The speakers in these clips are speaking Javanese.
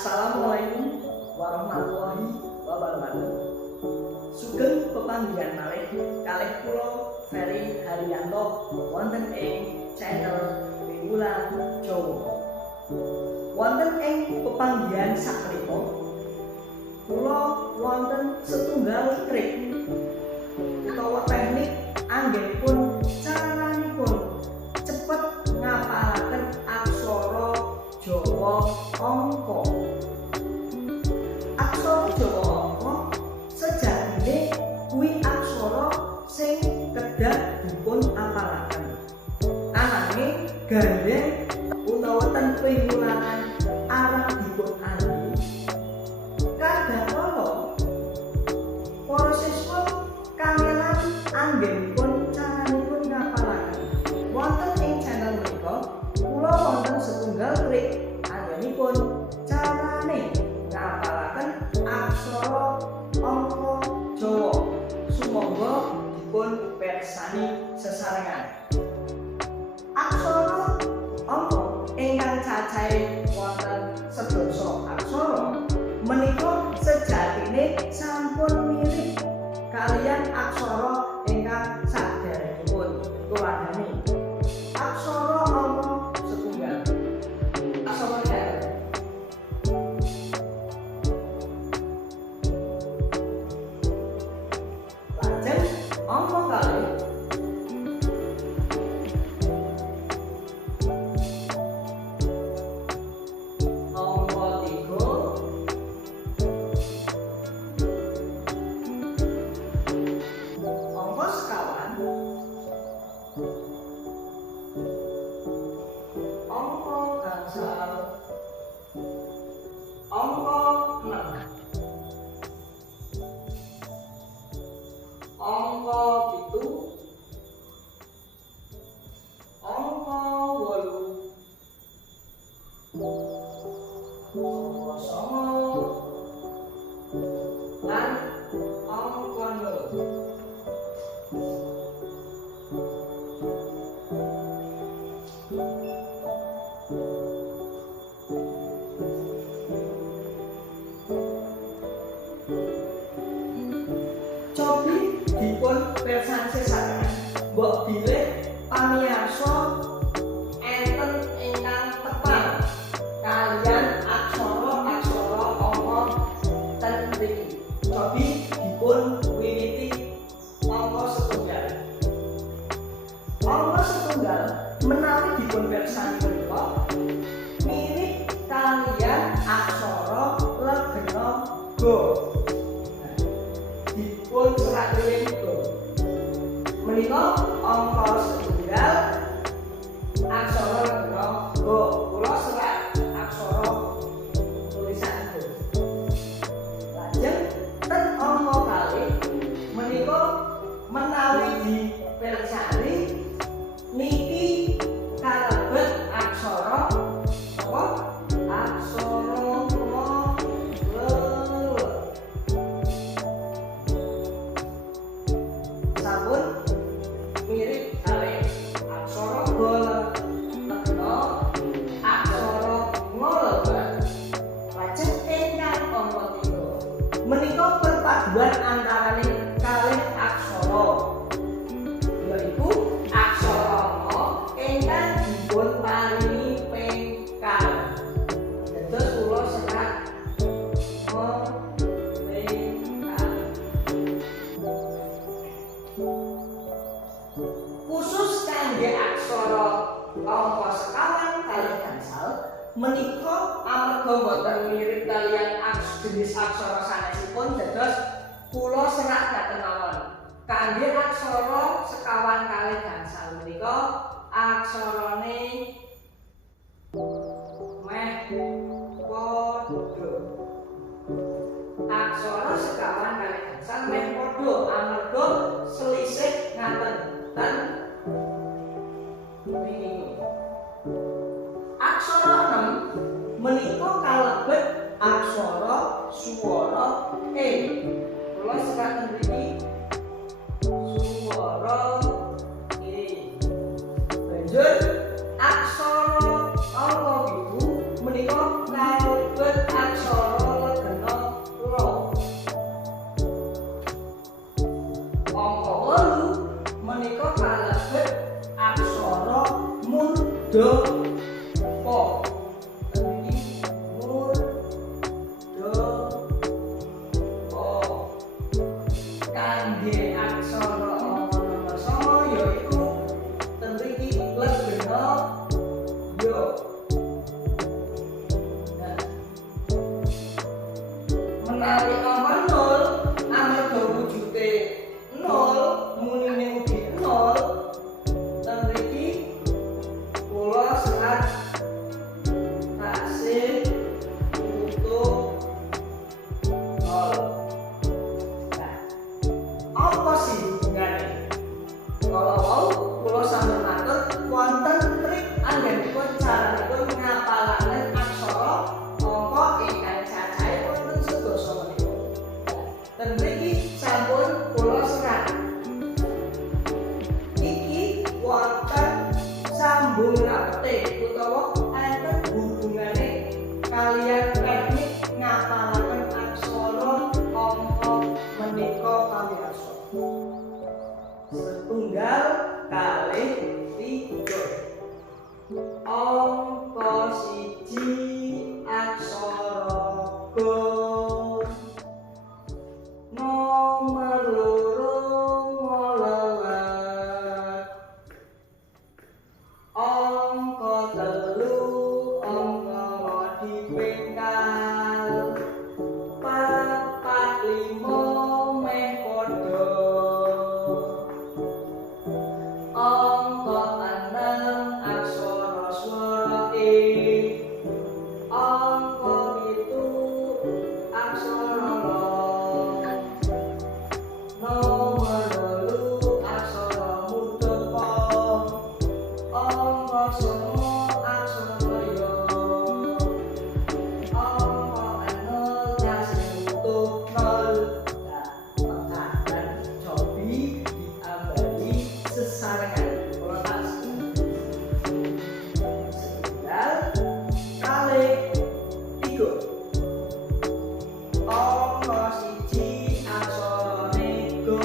Assalamualaikum warahmatullahi wabarakatuh. Sugeng pepanggihan malih kalih kula Ferry Haryanto wonten ing channel Piwulang Jawa. Wonten ing pepanggihan sapunika kula wonten setunggal trik utawa teknik anggenipun caranipun cepet ngapalaken aksara Jawa angka. Aksara Jawa angka sejatine kuwi aksara sing kedah dipun apalaken. Ananging gandeng utawa ten piwulangan arep dipun andi. Kadhangkala para siswa kangelan anggenipun caranipun ngapalaken. Wonten ing channel menika kula wonten setunggal trik anggenipun carane ngapalaken aksara angka Jawa. Sumangga dipun pirsani sesarengan. Aksara angka ingkang cacahe wonten sedasa aksara menika sejatine sampun mirip kaliyan aksara ingkang sadèrèngipun. Tuladhane aksara angka setunggal. Aksara kalih. Lajeng angka kalih. Angka 3. Angka sekawan. Angka gangsal. Angka 6. Angka 7. Angka 8. Angka 9 lan angka 0. Cobi dipun pirsani sesarengan. Mbok bilih pamirsa enten ingkang tepan kaliyan aksara-aksara angka ten mriki. Cobi dipun wiwiti angka setunggal. Angka setunggal menawi dipun pirsani menika mirip kaliyan aksara legena Ga. Dipun serat dening Ga. Menika angka setunggal aksara legena Ga. Kula serat aksara tulisan Ga. Lajeng ten angka kalih menika menawi dipirsani niki kalebet aksara apa? Aksara sampun mirip kalih aksara legena aksara ngolebet. Lajeng ingkang angka 3 menika perpaduan antarané kalih aksara yaiku aksara angka ingkang dipun paringi pengkal. Dados kula serat pengkal. Khusus kangge aksara angka sekawan kalih gangsal menika amarga boten mirip kaliyan jenis aksara sanesipun dados kula serat dhateng mawon. Kangge aksara sekawan kalih gangsal menika aksarane meh padha. Aksara sekawan kalih gangsal meh padha amarga selisih ngaten ten wingi. Aksara 6 menika kalebet aksara swara E. Kula serat mriki swara E. Banjur aksara angka 7 menika kalebet aksara menawi angka 0 amarga wujude 0 munine ugi 0 ten mriki kula serat taksih untuk 0. Nah, apa sih hubungane? Kalau mau kula sampun matur wonten trik anggenipun caranipun ngapalaken aksara angka ingkang cacahe wonten sedasa menika. Ten mriki sampun kula serat. Iki wonten sambung rapete utawa enten hubungane kaliyan teknik ngapalaken aksara angka menika pamirsa. Setunggal kalih tiga angka siji aksara Ga, nomor loro ngolewet, angka telu angka dipenggal, papat limo meh padha, angka enem aksara swara E, angka pitu aksara Lo, nomor wolu aksara mudhapa, angka songo aksara Ya, angka enol tasih utuh 0. Nah, mekaten cobi diambali sesarengan. Kula tak setunggal kalih tiga angka siji aksarane Ga,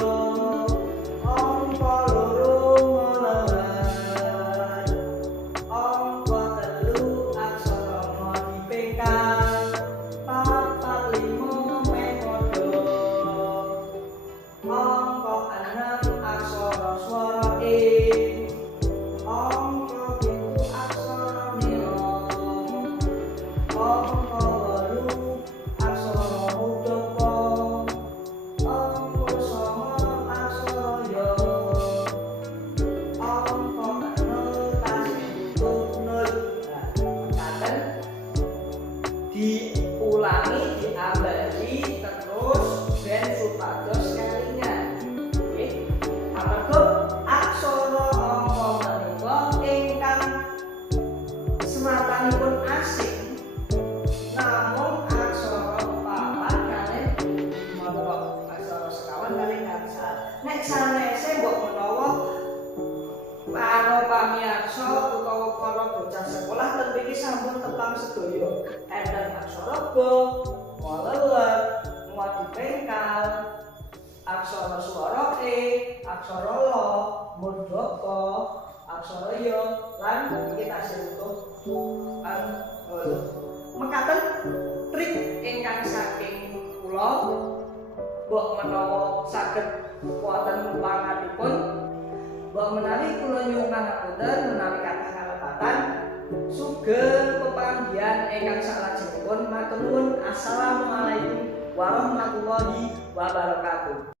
angka loro ngolewet, angka telu aksara Ma dipenggal, papat limo meh padha, angka enem aksara swara E, angka pitu aksara Nila, angka wolu aksara mudhapa, angka songo aksara Ya, angka enol tasih utuh 0. Nah, mekaten diulangi diambali terus ben supados kelingan. Nggih. Amarga aksara angka menika ingkang seratanipun asing namung aksara papat kalih lima aksara sekawan kalih gangsal. Nek sanese mbok menawa para pamirsa utawa para bocah sekolah ten mriki sampun tepang sedaya. Enten aksara Ga, ngolewet, dipenggal, aksara swara E, aksara Lo, mudhapa, aksara Ya, lan iki tasih utuh kan 0. Mekaten trik ingkang saking kula mbok menawa saged wonten panganipun mbok menawi kula nyuwun pangapunten menawi kathah kalepatan sugeng pepanggihan ingkang salajengipun matur nuwun. Assalamualaikum warahmatullahi wabarakatuh.